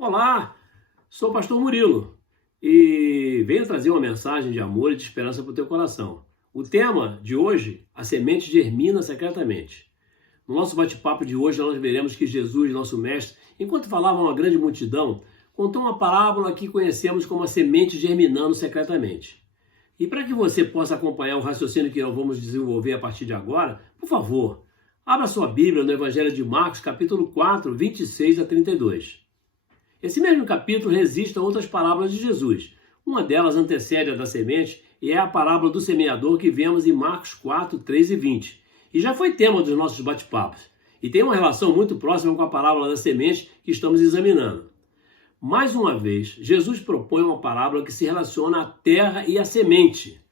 Olá, sou o pastor Murilo e venho trazer uma mensagem de amor e de esperança para o teu coração. O tema de hoje, a semente germina secretamente. No nosso bate-papo de hoje, nós veremos que Jesus, nosso mestre, enquanto falava a uma grande multidão, contou uma parábola que conhecemos como a semente germinando secretamente. E para que você possa acompanhar o raciocínio que nós vamos desenvolver a partir de agora, por favor, abra sua Bíblia no Evangelho de Marcos, capítulo 4, 26 a 32. Esse mesmo capítulo resiste a outras parábolas de Jesus. Uma delas antecede a da semente e é a parábola do semeador que vemos em Marcos 4, 3 e 20. E já foi tema dos nossos bate-papos. E tem uma relação muito próxima com a parábola da semente que estamos examinando. Mais uma vez, Jesus propõe uma parábola que se relaciona à terra e à semente.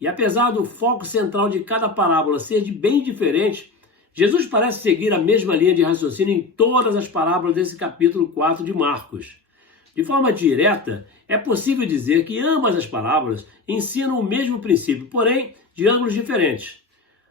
E apesar do foco central de cada parábola ser de bem diferente, Jesus parece seguir a mesma linha de raciocínio em todas as parábolas desse capítulo 4 de Marcos. De forma direta, é possível dizer que ambas as parábolas ensinam o mesmo princípio, porém de ângulos diferentes.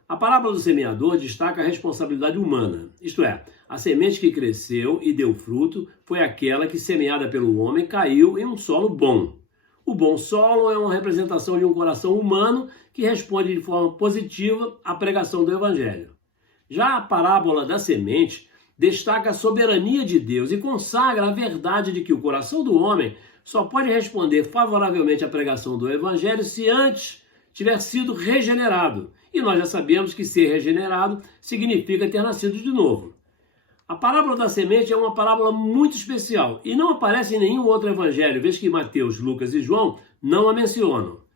A parábola do semeador destaca a responsabilidade humana, isto é, a semente que cresceu e deu fruto foi aquela que, semeada pelo homem, caiu em um solo bom. O bom solo é uma representação de um coração humano que responde de forma positiva à pregação do Evangelho. Já a parábola da semente destaca a soberania de Deus e consagra a verdade de que o coração do homem só pode responder favoravelmente à pregação do Evangelho se antes tiver sido regenerado. E nós já sabemos que ser regenerado significa ter nascido de novo. A parábola da semente é uma parábola muito especial e não aparece em nenhum outro evangelho, vez que Mateus, Lucas e João não a mencionam.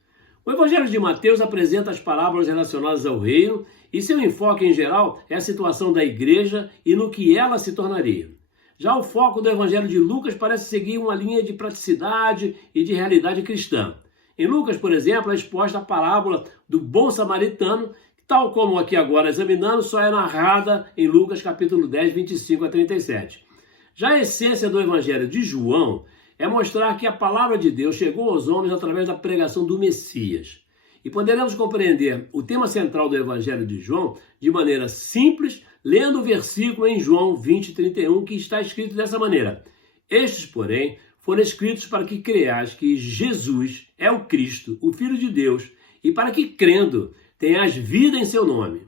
O Evangelho de Mateus apresenta as parábolas relacionadas ao reino e seu enfoque em geral é a situação da igreja e no que ela se tornaria. Já o foco do Evangelho de Lucas parece seguir uma linha de praticidade e de realidade cristã. Em Lucas, por exemplo, é exposta a parábola do bom samaritano, que, tal como aqui agora examinando, só é narrada em Lucas capítulo 10, 25 a 37. Já a essência do Evangelho de João é mostrar que a palavra de Deus chegou aos homens através da pregação do Messias. E poderemos compreender o tema central do Evangelho de João de maneira simples, lendo o versículo em João 20, 31, que está escrito dessa maneira: Estes, porém, foram escritos para que creias que Jesus é o Cristo, o Filho de Deus, e para que, crendo, tenhas vida em seu nome.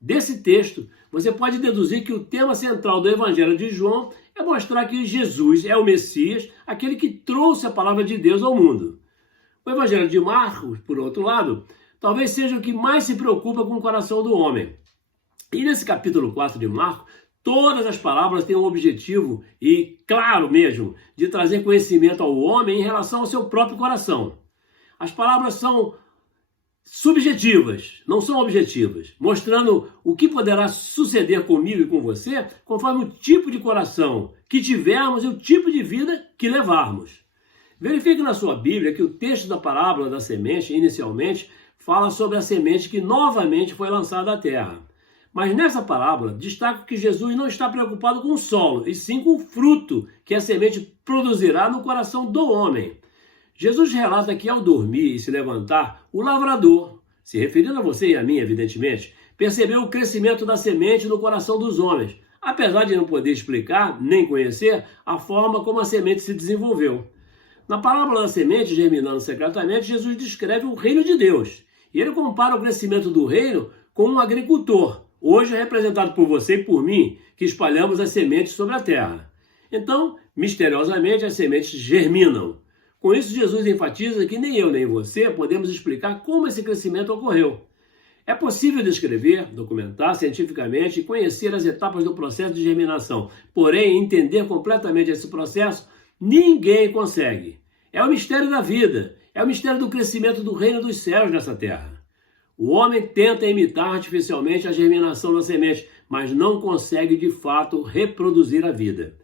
Desse texto, você pode deduzir que o tema central do Evangelho de João é mostrar que Jesus é o Messias, aquele que trouxe a palavra de Deus ao mundo. O Evangelho de Marcos, por outro lado, talvez seja o que mais se preocupa com o coração do homem. E nesse capítulo 4 de Marcos, todas as parábolas têm um objetivo, e claro mesmo, de trazer conhecimento ao homem em relação ao seu próprio coração. As parábolas são subjetivas, não são objetivas, mostrando o que poderá suceder comigo e com você conforme o tipo de coração que tivermos e o tipo de vida que levarmos. Verifique na sua Bíblia que o texto da parábola da semente, inicialmente, fala sobre a semente que novamente foi lançada à terra. Mas nessa parábola, destaca que Jesus não está preocupado com o solo, e sim com o fruto que a semente produzirá no coração do homem. Jesus relata que ao dormir e se levantar, o lavrador, se referindo a você e a mim, evidentemente, percebeu o crescimento da semente no coração dos homens, apesar de não poder explicar, nem conhecer, a forma como a semente se desenvolveu. Na parábola da semente germinando secretamente, Jesus descreve o reino de Deus. E ele compara o crescimento do reino com um agricultor, hoje representado por você e por mim, que espalhamos as sementes sobre a terra. Então, misteriosamente, as sementes germinam. Com isso, Jesus enfatiza que nem eu nem você podemos explicar como esse crescimento ocorreu. É possível descrever, documentar cientificamente e conhecer as etapas do processo de germinação. Porém, entender completamente esse processo, ninguém consegue. É o mistério da vida, é o mistério do crescimento do reino dos céus nessa terra. O homem tenta imitar artificialmente a germinação da semente, mas não consegue de fato reproduzir a vida.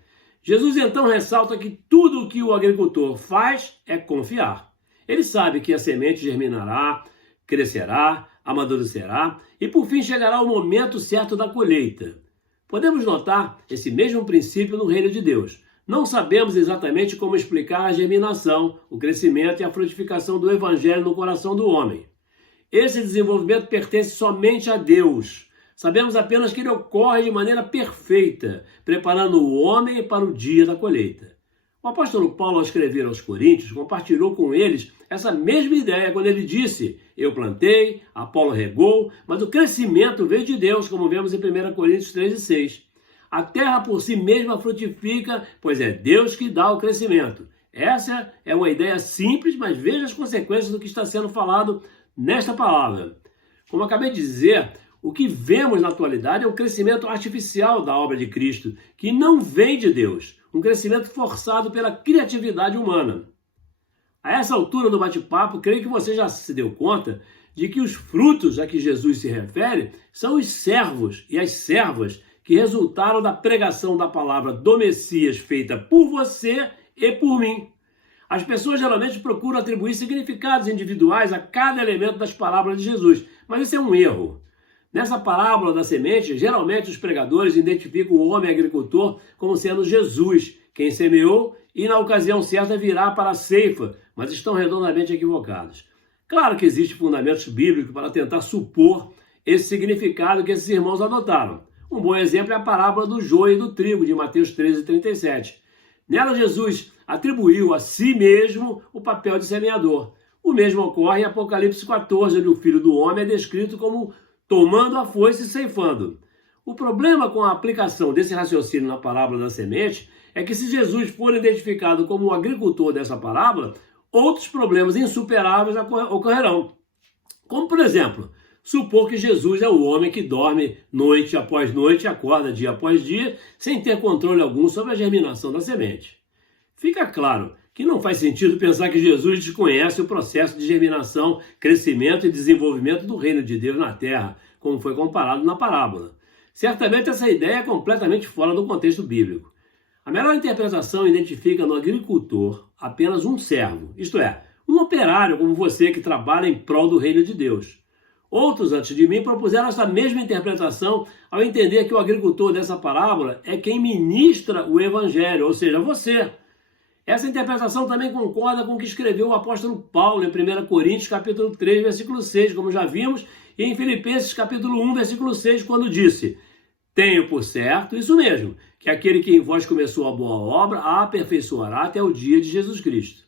Jesus então ressalta que tudo o que o agricultor faz é confiar. Ele sabe que a semente germinará, crescerá, amadurecerá e por fim chegará o momento certo da colheita. Podemos notar esse mesmo princípio no reino de Deus. Não sabemos exatamente como explicar a germinação, o crescimento e a frutificação do evangelho no coração do homem. Esse desenvolvimento pertence somente a Deus. Sabemos apenas que ele ocorre de maneira perfeita, preparando o homem para o dia da colheita. O apóstolo Paulo, ao escrever aos Coríntios, compartilhou com eles essa mesma ideia quando ele disse: eu plantei, Apolo regou, mas o crescimento veio de Deus, como vemos em 1 Coríntios 3:6. A terra por si mesma frutifica, pois é Deus que dá o crescimento. Essa é uma ideia simples, mas veja as consequências do que está sendo falado nesta palavra. Como acabei de dizer, o que vemos na atualidade é o crescimento artificial da obra de Cristo, que não vem de Deus, um crescimento forçado pela criatividade humana. A essa altura do bate-papo, creio que você já se deu conta de que os frutos a que Jesus se refere são os servos e as servas que resultaram da pregação da palavra do Messias feita por você e por mim. As pessoas geralmente procuram atribuir significados individuais a cada elemento das parábolas de Jesus, mas isso é um erro. Nessa parábola da semente, geralmente os pregadores identificam o homem agricultor como sendo Jesus, quem semeou e na ocasião certa virá para a ceifa, mas estão redondamente equivocados. Claro que existem fundamentos bíblicos para tentar supor esse significado que esses irmãos adotaram. Um bom exemplo é a parábola do joio e do trigo, de Mateus 13:37. Nela, Jesus atribuiu a si mesmo o papel de semeador. O mesmo ocorre em Apocalipse 14, onde o Filho do Homem é descrito como tomando a foice e ceifando. O problema com a aplicação desse raciocínio na parábola da semente é que se Jesus for identificado como o agricultor dessa parábola, outros problemas insuperáveis ocorrerão. Como, por exemplo, supor que Jesus é o homem que dorme noite após noite e acorda dia após dia, sem ter controle algum sobre a germinação da semente. Fica claro que não faz sentido pensar que Jesus desconhece o processo de germinação, crescimento e desenvolvimento do reino de Deus na terra, como foi comparado na parábola. Certamente essa ideia é completamente fora do contexto bíblico. A melhor interpretação identifica no agricultor apenas um servo, isto é, um operário como você que trabalha em prol do reino de Deus. Outros antes de mim propuseram essa mesma interpretação ao entender que o agricultor dessa parábola é quem ministra o evangelho, ou seja, você. Essa interpretação também concorda com o que escreveu o apóstolo Paulo em 1 Coríntios capítulo 3, versículo 6, como já vimos, e em Filipenses capítulo 1, versículo 6, quando disse: tenho por certo, isso mesmo, que aquele que em vós começou a boa obra a aperfeiçoará até o dia de Jesus Cristo.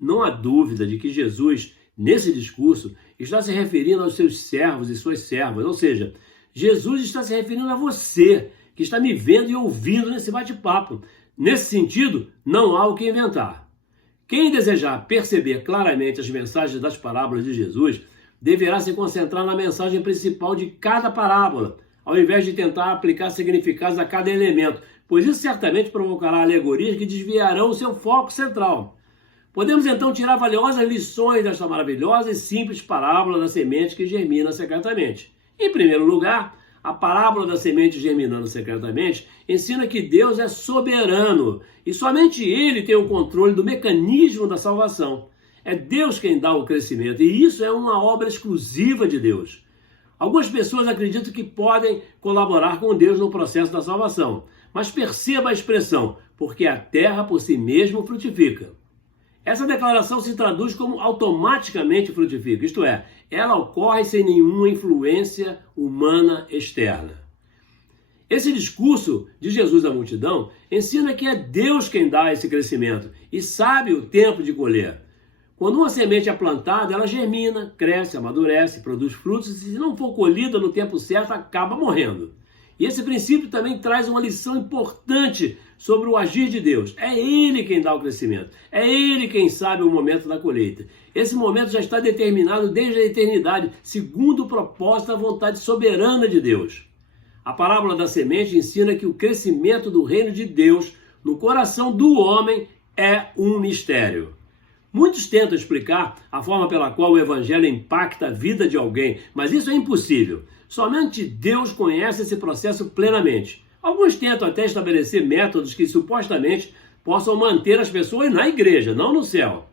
Não há dúvida de que Jesus, nesse discurso, está se referindo aos seus servos e suas servas, ou seja, Jesus está se referindo a você, que está me vendo e ouvindo nesse bate-papo. Nesse sentido, não há o que inventar. Quem desejar perceber claramente as mensagens das parábolas de Jesus, deverá se concentrar na mensagem principal de cada parábola, ao invés de tentar aplicar significados a cada elemento, pois isso certamente provocará alegorias que desviarão o seu foco central. Podemos então tirar valiosas lições desta maravilhosa e simples parábola da semente que germina secretamente. Em primeiro lugar, a parábola da semente germinando secretamente ensina que Deus é soberano e somente Ele tem o controle do mecanismo da salvação. É Deus quem dá o crescimento e isso é uma obra exclusiva de Deus. Algumas pessoas acreditam que podem colaborar com Deus no processo da salvação, mas perceba a expressão, porque a terra por si mesma frutifica. Essa declaração se traduz como automaticamente frutifica, isto é, ela ocorre sem nenhuma influência humana externa. Esse discurso de Jesus à multidão ensina que é Deus quem dá esse crescimento e sabe o tempo de colher. Quando uma semente é plantada, ela germina, cresce, amadurece, produz frutos e se não for colhida no tempo certo, acaba morrendo. E esse princípio também traz uma lição importante sobre o agir de Deus. É Ele quem dá o crescimento. É Ele quem sabe o momento da colheita. Esse momento já está determinado desde a eternidade, segundo o propósito da vontade soberana de Deus. A parábola da semente ensina que o crescimento do reino de Deus no coração do homem é um mistério. Muitos tentam explicar a forma pela qual o evangelho impacta a vida de alguém, mas isso é impossível. Somente Deus conhece esse processo plenamente. Alguns tentam até estabelecer métodos que supostamente possam manter as pessoas na igreja, não no céu.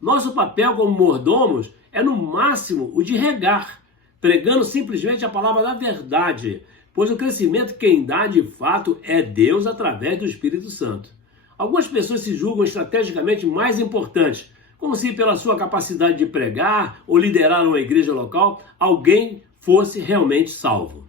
Nosso papel como mordomos é no máximo o de regar, pregando simplesmente a palavra da verdade, pois o crescimento quem dá de fato é Deus através do Espírito Santo. Algumas pessoas se julgam estrategicamente mais importantes, como se pela sua capacidade de pregar ou liderar uma igreja local, alguém fosse realmente salvo.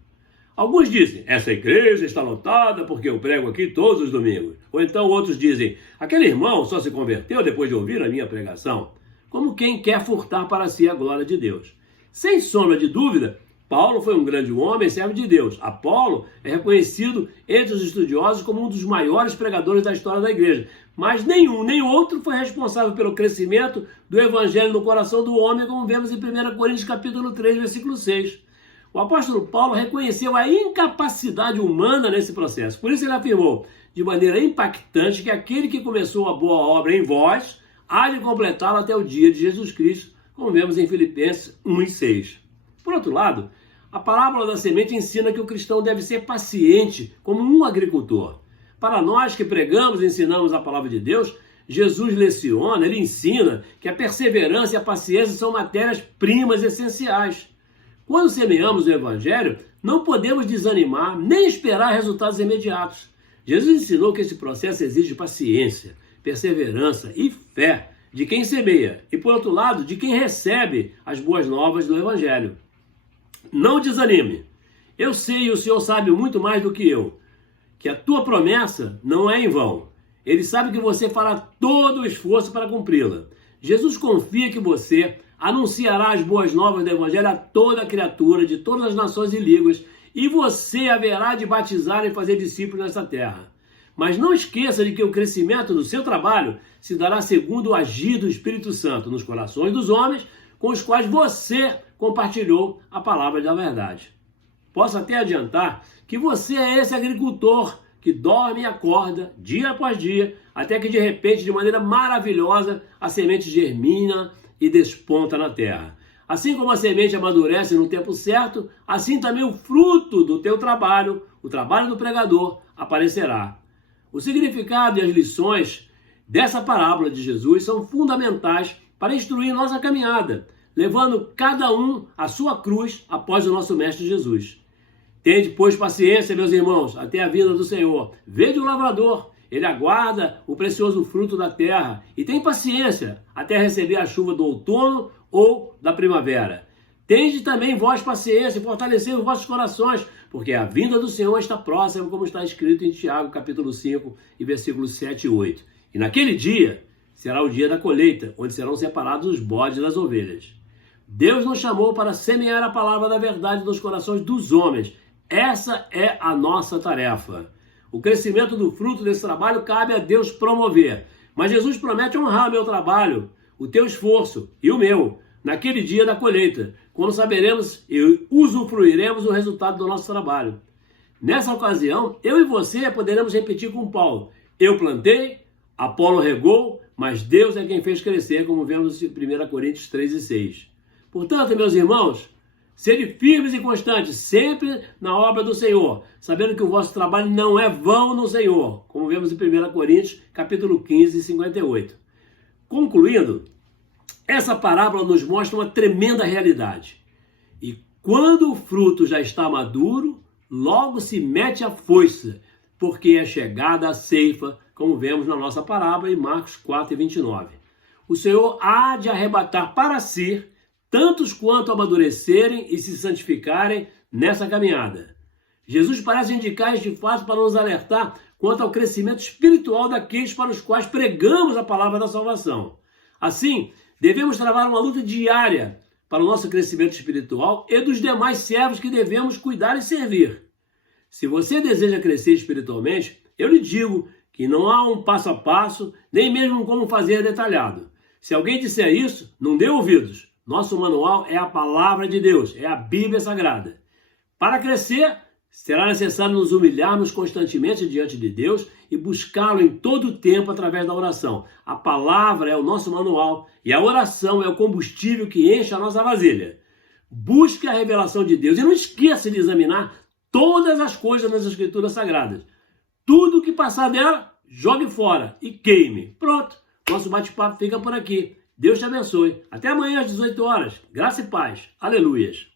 Alguns dizem, essa igreja está lotada porque eu prego aqui todos os domingos. Ou então outros dizem, aquele irmão só se converteu depois de ouvir a minha pregação, como quem quer furtar para si a glória de Deus. Sem sombra de dúvida, Paulo foi um grande homem, servo de Deus. Apolo é reconhecido entre os estudiosos como um dos maiores pregadores da história da igreja. Mas nenhum, nem outro foi responsável pelo crescimento do evangelho no coração do homem, como vemos em 1 Coríntios capítulo 3, versículo 6. O apóstolo Paulo reconheceu a incapacidade humana nesse processo. Por isso ele afirmou de maneira impactante que aquele que começou a boa obra em vós há de completá-la até o dia de Jesus Cristo, como vemos em Filipenses 1:6. Por outro lado, a parábola da semente ensina que o cristão deve ser paciente como um agricultor. Para nós que pregamos e ensinamos a palavra de Deus, Jesus leciona, ele ensina que a perseverança e a paciência são matérias-primas essenciais. Quando semeamos o evangelho, não podemos desanimar nem esperar resultados imediatos. Jesus ensinou que esse processo exige paciência, perseverança e fé de quem semeia e, por outro lado, de quem recebe as boas novas do evangelho. Não desanime. Eu sei e o Senhor sabe muito mais do que eu, que a tua promessa não é em vão. Ele sabe que você fará todo o esforço para cumpri-la. Jesus confia que você anunciará as boas novas do evangelho a toda criatura de todas as nações e línguas, e você haverá de batizar e fazer discípulos nessa terra. Mas não esqueça de que o crescimento do seu trabalho se dará segundo o agir do Espírito Santo nos corações dos homens com os quais você compartilhou a palavra da verdade. Posso até adiantar que você é esse agricultor que dorme e acorda dia após dia, até que de repente, de maneira maravilhosa, a semente germina e desponta na terra. Assim como a semente amadurece no tempo certo, assim também o fruto do teu trabalho, o trabalho do pregador, aparecerá. O significado e as lições dessa parábola de Jesus são fundamentais para instruir nossa caminhada, levando cada um a sua cruz após o nosso Mestre Jesus. Tende, pois, paciência, meus irmãos, até a vinda do Senhor. Vede o lavrador, ele aguarda o precioso fruto da terra e tem paciência até receber a chuva do outono ou da primavera. Tende também vós paciência e fortalecer os vossos corações, porque a vinda do Senhor está próxima, como está escrito em Tiago, capítulo 5, e versículos 7 e 8. E naquele dia será o dia da colheita, onde serão separados os bodes das ovelhas. Deus nos chamou para semear a palavra da verdade nos corações dos homens. Essa é a nossa tarefa. O crescimento do fruto desse trabalho cabe a Deus promover. Mas Jesus promete honrar o meu trabalho, o teu esforço e o meu, naquele dia da colheita, quando saberemos e usufruiremos o resultado do nosso trabalho. Nessa ocasião, eu e você poderemos repetir com Paulo: eu plantei, Apolo regou, mas Deus é quem fez crescer, como vemos em 1 Coríntios 3 e 6. Portanto, meus irmãos, sede firmes e constantes, sempre na obra do Senhor, sabendo que o vosso trabalho não é vão no Senhor, como vemos em 1 Coríntios, capítulo 15, 58. Concluindo, essa parábola nos mostra uma tremenda realidade. E quando o fruto já está maduro, logo se mete a foice, porque é chegada a ceifa, como vemos na nossa parábola em Marcos 4 e 29. O Senhor há de arrebatar para si tantos quanto amadurecerem e se santificarem nessa caminhada. Jesus parece indicar este fato para nos alertar quanto ao crescimento espiritual daqueles para os quais pregamos a palavra da salvação. Assim, devemos travar uma luta diária para o nosso crescimento espiritual e dos demais servos que devemos cuidar e servir. Se você deseja crescer espiritualmente, eu lhe digo que não há um passo a passo, nem mesmo como fazer detalhado. Se alguém disser isso, não dê ouvidos. Nosso manual é a palavra de Deus, é a Bíblia Sagrada. Para crescer, será necessário nos humilharmos constantemente diante de Deus e buscá-lo em todo o tempo através da oração. A palavra é o nosso manual e a oração é o combustível que enche a nossa vasilha. Busque a revelação de Deus e não esqueça de examinar todas as coisas nas Escrituras Sagradas. Tudo que passar dela, jogue fora e queime. Pronto, nosso bate-papo fica por aqui. Deus te abençoe. Até amanhã às 18 horas. Graça e paz. Aleluias.